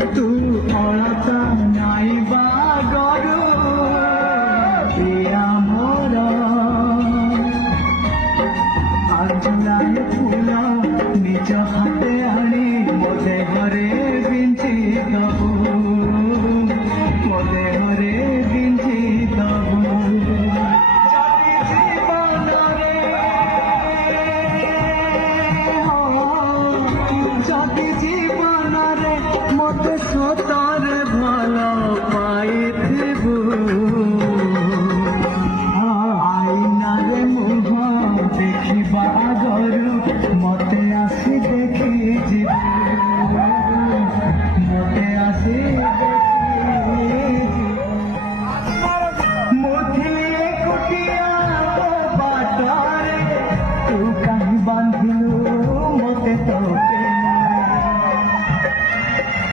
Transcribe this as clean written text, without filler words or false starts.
तू अलता नाइबा गरु प्रिया मोर आंचलाय फूल निज हाथे आनी मो देहरे बिंची दबु मो देहरे बिंची दबु जदि जीवन रे मत सतारे भल पाई